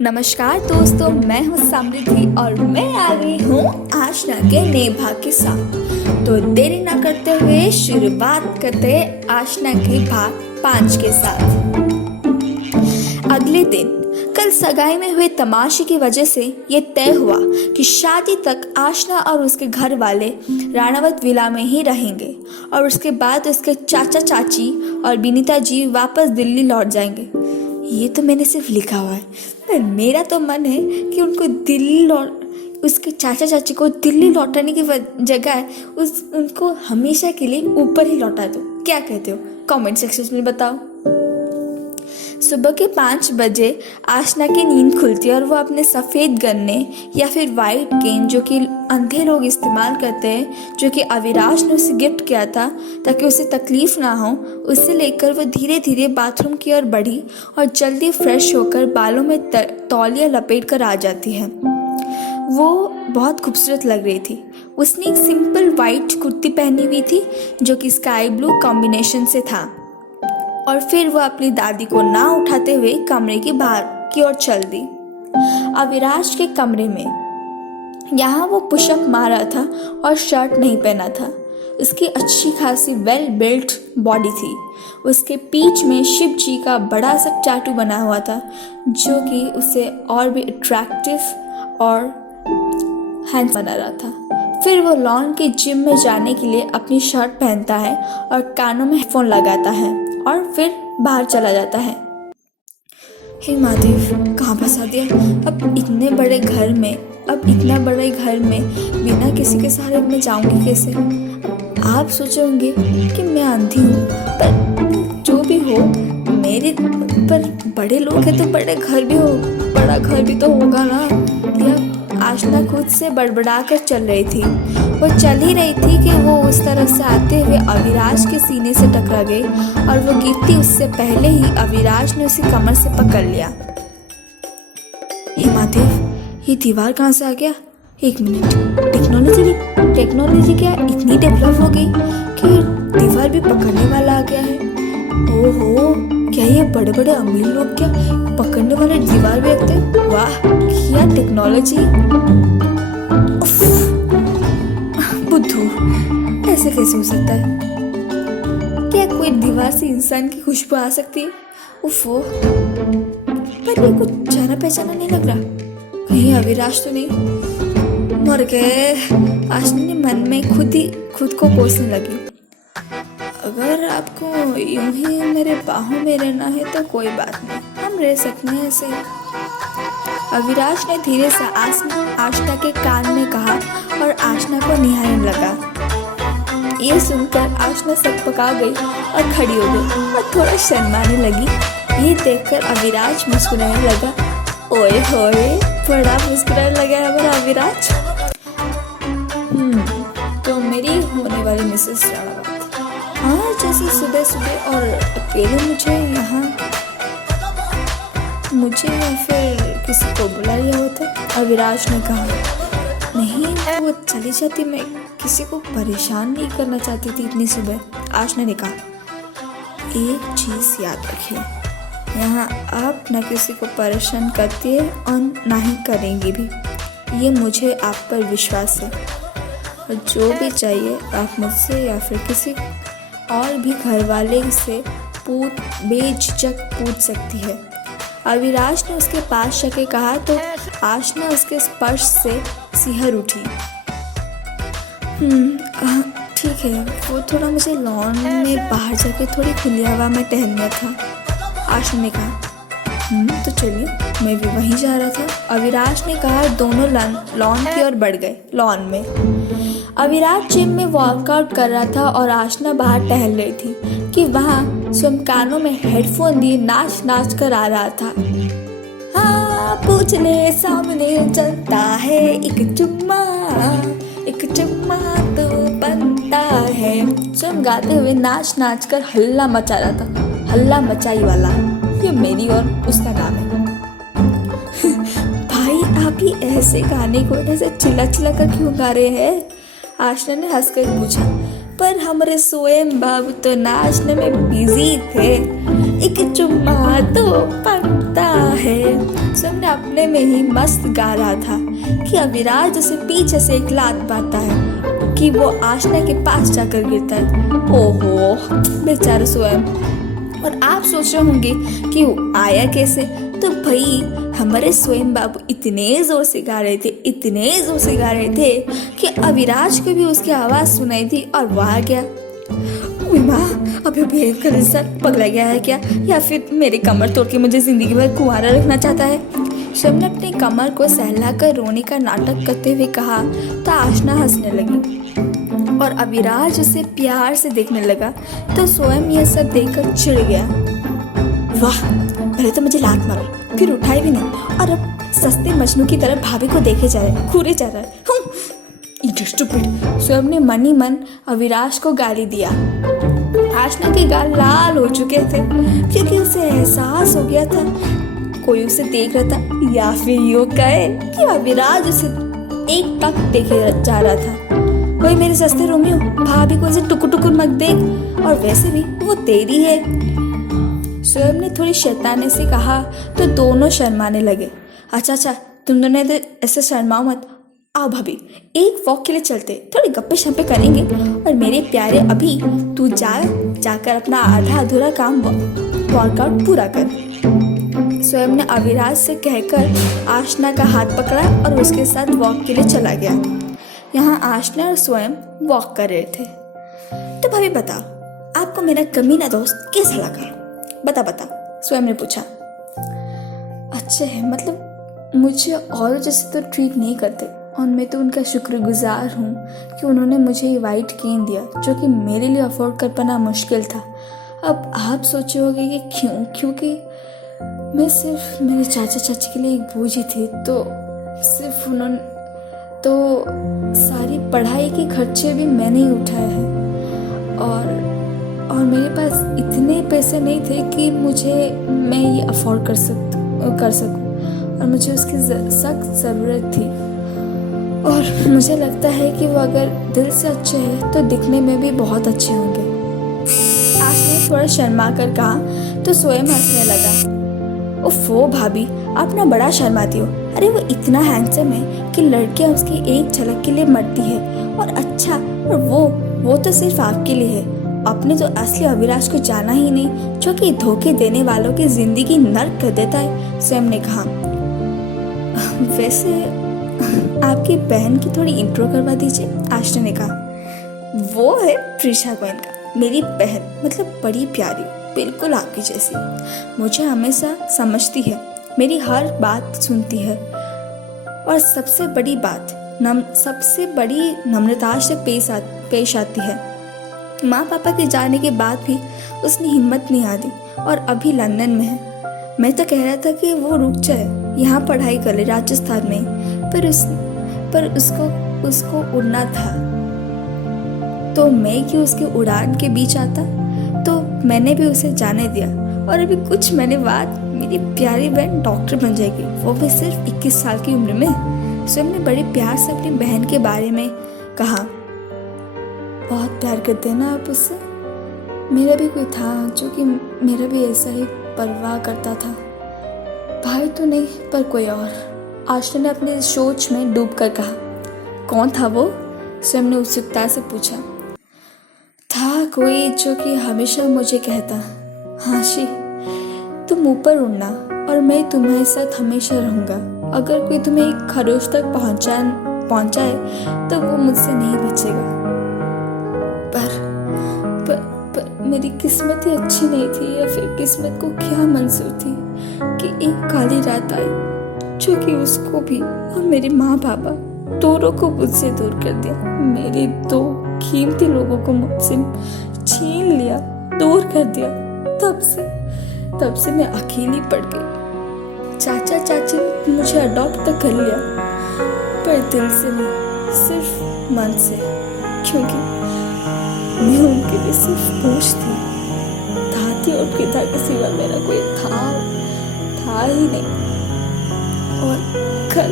नमस्कार दोस्तों, मैं हूँ समृद्धि और मैं आ गई हूँ आशना के नए भाग के साथ। तो देरी ना करते हुए शुरुआत करते हैं आशना के भाग 5 के साथ। अगले दिन कल सगाई में हुए तमाशे की वजह से ये तय हुआ कि शादी तक आशना और उसके घर वाले राणावत विला में ही रहेंगे और उसके बाद उसके चाचा चाची और विनीता जी वापस दिल्ली लौट जाएंगे। ये तो मैंने सिर्फ लिखा हुआ है, पर मेरा तो मन है कि उसके चाचा चाची को दिल्ली लौटाने की जगह उनको हमेशा के लिए ऊपर ही लौटा दो। क्या कहते हो? कमेंट सेक्शन में बताओ। सुबह के 5 बजे आशना की नींद खुलती है और वो अपने सफ़ेद गन्ने या फिर वाइट केन जो कि अंधे लोग इस्तेमाल करते हैं, जो कि अविराज ने उसे गिफ्ट किया था ताकि उसे तकलीफ़ ना हो, उसे लेकर वो धीरे धीरे बाथरूम की ओर बढ़ी और जल्दी फ्रेश होकर बालों में तौलिया लपेट कर आ जाती है। वो बहुत खूबसूरत लग रही थी। उसने एक सिंपल वाइट कुर्ती पहनी हुई थी जो कि स्काई ब्लू कॉम्बिनेशन से था और फिर वो अपनी दादी को ना उठाते हुए कमरे के बाहर की ओर चल दी। अविराज के कमरे में यहाँ वो पुशअप मार रहा था और शर्ट नहीं पहना था। उसकी अच्छी खासी वेल बिल्ट बॉडी थी। उसके पीठ में शिव जी का बड़ा सा टैटू बना हुआ था जो कि उसे और भी अट्रैक्टिव और हैंडसम बना रहा था। फिर वो लॉन के जिम में जाने के लिए अपनी शर्ट पहनता है और कानों में हेडफोन लगाता है और फिर बाहर चला जाता है। हे महादेव, कहाँ फंसा दिया? अब इतना बड़े घर में बिना किसी के सहारे मैं जाऊंगी कैसे? आप सोचेंगे कि मैं अंधी हूँ, पर जो भी हो, मेरे पर बड़े लोग हैं तो बड़ा घर भी तो होगा ना। या आशना खुद से बड़बड़ा कर चल रही थी। वो चल ही रही थी कि वो उस तरफ से आते हुए अविराज के सीने से टकरा गई और वो गिरती उससे पहले ही अविराज ने उसे कमर से पकड़ लिया। हे महादेव, ये दीवार कहाँ से आ गया? एक मिनट, टेक्नोलॉजी क्या इतनी डेवलप हो गई कि दीवार भी पकड़ने वाला आ गया है? ओहो, क्या ये बड़े बड़े अमीर लोग क्या पकड़ने वाले दीवार भी रखते हैं? वाह, क्या टेक्नोलॉजी! बुद्धू, ऐसे कैसे हो सकता है? क्या कोई दीवार से इंसान की खुशबू आ सकती है? उफ़ो, पर ये कुछ जाना पहचाना नहीं लग रहा। कहीं अविराज तो नहीं? मर गए। आशना ने मन में खुद को कोसने लगी। अगर आपको यूं ही मेरे बाहों में रहना है तो कोई बात नहीं, हम रह सकते हैं ऐसे। अविराज ने धीरे से आशना के कान में कहा और आशना को निहारने लगा। ये सुनकर आशना सकपका गई और खड़ी हो गई और थोड़ा शर्माने लगी। ये देखकर अविराज मुस्कुराने लगा। ओए होए, बड़ा मुस्कुराने लगा हमारा अविराज। तो मेरी होने वाली मिसेस राणावत, हाँ, जैसे सुबह और अकेले मुझे या फिर किसी को बुला लिया होता? अविराज ने कहा। नहीं, वो चली जाती, मैं किसी को परेशान नहीं करना चाहती थी इतनी सुबह। आशना ने कहा, एक चीज़ याद रखिए, यहाँ आप न किसी को परेशान करती है और ना ही करेंगी भी। ये मुझे आप पर विश्वास है और जो भी चाहिए आप मुझसे या फिर किसी और भी घर वाले से बेझिझक पूछ सकती है। अविराज ने उसके पास जाके कहा तो आशना उसके स्पर्श से सिहर उठी। ठीक है, वो थोड़ा मुझे लॉन में बाहर जाके थोड़ी खुली हवा में टहलना था। आशना ने कहा, तो चलिए, मैं भी वहीं जा रहा था। अविराज ने कहा। दोनों लॉन की ओर बढ़ गए। लॉन में अविराज जिम में वर्कआउट कर रहा था और आशना बाहर टहल रही थी कि वहाँ स्वयं कानों में हेडफोन दिए नाच कर आ रहा था। हाँ, पूछने सामने चलता है, एक चुम्मा तो बनता है। स्वयं गाते हुए नाच कर हल्ला मचा रहा था। हल्ला मचाई वाला, ये मेरी और उसका नाम है। भाई, आप ही ऐसे गाने को ऐसे चिल्ला कर क्यों गा रहे हैं? आशना ने हंसकर पूछा। पर हमारे स्वयं बाबू तो नाचने में बिजी थे। एक चुम्मा तो बनता है। स्वयं ने अपने में ही मस्त गा रहा था कि अविराज उसे पीछे से एक लात मारता है कि वो आशना के पास जाकर गिरता है। ओहो, बेचारा स्वयं। और आप सोच रहे होंगे कि वो आया कैसे, तो भाई हमारे स्वयं बाबू इतने जोर से गा रहे थे, इतने जोर से गा रहे थे कि अविराज को भी उसकी आवाज़ सुनाई थी और वो आ गया। माँ अभी बिहेव कर सर, पगला गया है क्या, या फिर मेरी कमर तोड़ के मुझे जिंदगी भर कुंवारा रखना चाहता है। स्वयं ने अपनी कमर को सहलाकर रोने का नाटक करते हुए कहा तो आशना हंसने लगी और अविराज उसे प्यार से देखने लगा तो स्वयं यह सब देखकर चिढ़ गया। वाह, पहले तो मुझे लात मारा, फिर उठाई भी नहीं, और अब सस्ते मजनू की तरह भाभी को देखे जा रहा है, घूरे जा रहा है। स्वयं ने मन ही मन अविराज को गाली दिया। आशना के गाल लाल हो चुके थे क्योंकि उसे एहसास हो गया था कोई उसे देख रहा था, या फिर यूं कहे कि अविराज उसे एक टक देखे जा रहा था। वही मेरे सस्ते रोमियो, भाभी को ऐसे टुकुर टुकुर मत देख, और वैसे भी वो तेरी है। स्वयं ने थोड़ी शैतानी से कहा तो दोनों शर्माने लगे। अच्छा, तुम दोनों ऐसे शर्माओ मत, आओ भाभी एक वॉक के लिए चलते, थोड़ी गप्पे शप्पे करेंगे। और मेरे प्यारे अभी तू जाकर अपना आधा अधूरा काम वर्कआउट पूरा कर। स्वयं ने अविराज से कहकर आशना का हाथ पकड़ा और उसके साथ वॉक के लिए चला गया। यहाँ आशना और स्वयं वॉक कर रहे थे। तो भाभी बताओ, आपको मेरा कमीना दोस्त कैसा लगा? बता, स्वयं ने पूछा। अच्छे है, मतलब मुझे और जैसे तो ट्रीट नहीं करते, और मैं तो उनका शुक्रगुजार हूँ कि उन्होंने मुझे ये वाइट केन दिया जो कि मेरे लिए अफोर्ड कर पाना मुश्किल था। अब आप सोचे होंगे कि क्यों, क्योंकि मैं सिर्फ मेरे चाचा चाची के लिए एक बोझ ही थी, तो सिर्फ उन्होंने तो सारी पढ़ाई के खर्चे भी मैंने ही उठाए हैं, और मेरे पास इतने पैसे नहीं थे कि मैं ये अफोर्ड कर सकूं, और मुझे उसकी सख्त ज़रूरत थी। और मुझे लगता है कि वो अगर दिल से अच्छे हैं तो दिखने में भी बहुत अच्छे होंगे। आशना थोड़ा शर्मा कर कहा तो स्वयं हंसने लगा। ओफो भाभी, आप ना बड़ा शर्माती हो। अरे वो इतना हैंडसम है कि लड़कियां उसकी एक झलक के लिए मरती है, और अच्छा, और वो तो सिर्फ आपके लिए है। आपने तो असली अविराज को जाना ही नहीं, जो कि धोखे देने वालों की जिंदगी नर्क कर देता है। स्वयं ने कहा। वैसे आपकी बहन की थोड़ी इंट्रो करवा दीजिए, आशना ने कहा। वो है प्रीशा गोयनका, मेरी बहन, मतलब बड़ी प्यारी, बिल्कुल आपकी जैसी। मुझे हमेशा समझती है, मेरी हर बात सुनती है, और सबसे बड़ी नम्रता से पेश आती है। माँ पापा के जाने के बाद भी उसने हिम्मत नहीं हारी, और अभी लंदन में है। मैं तो कह रहा था कि वो रुक जाए, यहाँ पढ़ाई कर ले राजस्थान में, पर उसको उड़ना था, तो मैं क्यों उसके उड़ान के बीच आता, तो मैंने भी उसे जाने दिया। और अभी कुछ महीने बाद मेरी प्यारी बहन डॉक्टर बन जाएगी, वो भी सिर्फ 21 साल की उम्र में। स्वयं ने बड़े प्यार से अपनी बहन के बारे में कहा। बहुत प्यार करते हैं ना आप उससे? मेरा भी कोई था जो कि मेरा भी ऐसा ही परवाह करता था, भाई तो नहीं पर कोई और। आशना ने अपनी सोच में डूबकर कहा। कौन था वो? स्वयं ने उत्सुकता से पूछा। था कोई जो कि हमेशा मुझे कहता, हाशी तुम ऊपर उड़ना और मैं तुम्हारे साथ हमेशा रहूँगा। अगर कोई तुम्हें एक खरोश तक पहुँचाए तो वो मुझसे नहीं बचेगा। पर मेरी किस्मत ही अच्छी नहीं थी, या फिर किस्मत को क्या मंजूर थी कि एक काली रात आई जो कि उसको भी और मेरे माँ बाबा दोनों को मुझसे दूर कर दिया। मेरे 2 कीमती लोगों को मुझसे छीन लिया, दूर कर दिया। तब से मैं अकेली पड़ गई। चाचा चाची ने मुझे अडॉप्ट तक कर लिया, पर दिल से नहीं, सिर्फ मन से, क्योंकि मैं उनके लिए सिर्फ बोझ थी। दादी और पिता के सिवा मेरा कोई था ही नहीं। और कल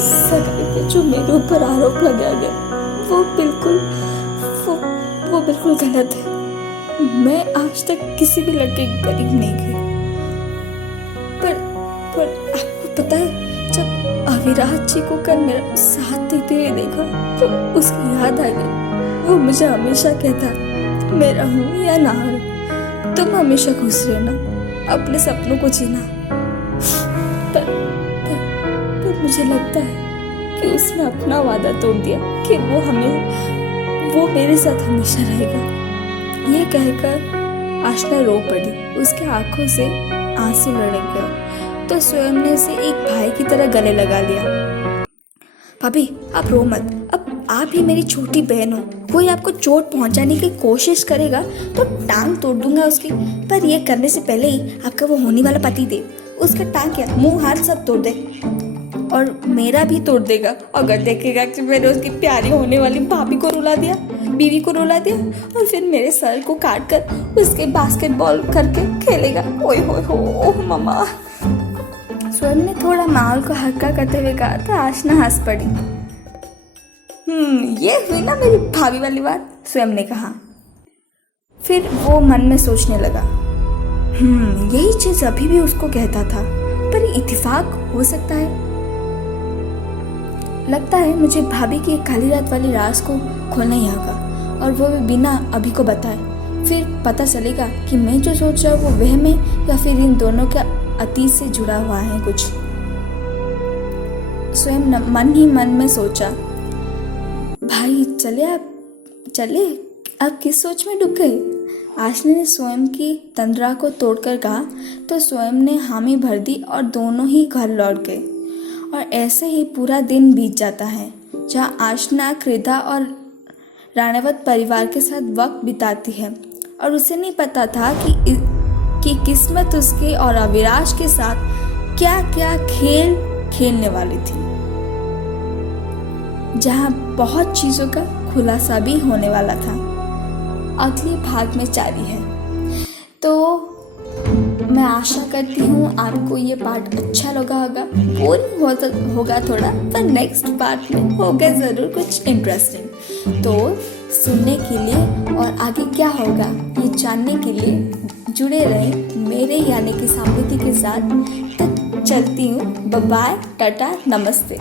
सगाई पे जो मेरे ऊपर आरोप लगाया गया, वो बिल्कुल गलत है। मैं आज तक किसी भी लड़के के करीब नहीं गई, पर आपको विराट जी को कल मेरा साथ देते हुए देखा तो उसकी याद आ गई। वो मुझे हमेशा कहता, मैं रहूं या ना रहूं, तुम हमेशा खुश रहना, अपने सपनों को जीना। पर मुझे लगता है कि उसने अपना वादा तोड़ दिया कि वो मेरे साथ हमेशा रहेगा। ये कहकर आशना रो पड़ी। उसके आंखों से आंसू लड़क गए तो स्वयं ने उसे एक भाई की तरह गले लगा लिया। भाभी, आप रो मत, अब आप ही मेरी छोटी बहन हो। कोई आपको चोट पहुंचाने की कोशिश करेगा तो टांग तोड़ दूंगा उसकी। पर यह करने से पहले ही आपका वो होने वाला पति देव उसका टांग क्या मुंह हाथ सब तोड़ दे, और मेरा भी तोड़ देगा अगर देखेगा कि मैंने उसकी प्यारी होने वाली भाभी को रुला दिया, बीवी को रुला दिया, और फिर मेरे सर को काट कर उसके बास्केटबॉल करके खेलेगा। ओए होए हो मम्मा। स्वयं ने थोड़ा माहौल को हल्का करते हुए कहा तो आशना हंस पड़ी। ये हुई ना मेरी भाभी वाली बात, स्वयं ने कहा। फिर वो मन में सोचने लगा, यही चीज अभी भी उसको कहता था, पर इत्तेफाक हो सकता है। लगता है मुझे भाभी की काली रात वाली राज को खोलना ही होगा, और वो भी बिना अभी को बताए। फिर पता चलेगा कि मैं जो सोच रहा हूँ वो वहम है या फिर इन दोनों के अतीत से जुड़ा हुआ है कुछ। स्वयं मन ही मन में सोचा, भाई चले आप किस सोच में डूब गए। आशना ने स्वयं की तंद्रा को तोड़कर कहा तो स्वयं ने हामी भर दी और दोनों ही घर लौट गए। और ऐसे ही पूरा दिन बीत जाता है जहाँ आशना कृदा और राणावत परिवार के साथ वक्त बिताती है, और उसे नहीं पता था कि किस्मत उसके और अविराज के साथ क्या क्या खेल खेलने वाली थी, जहाँ बहुत चीज़ों का खुलासा भी होने वाला था। अगले भाग में जारी है। तो मैं आशा करती हूँ आपको ये पार्ट अच्छा लगा होगा। बोरिंग होगा थोड़ा, पर नेक्स्ट पार्ट में होगा ज़रूर कुछ इंटरेस्टिंग। तो सुनने के लिए और आगे क्या होगा ये जानने के लिए जुड़े रहें मेरे यानी कि समृद्धि के साथ। तक चलती हूँ। बाय, टाटा, नमस्ते।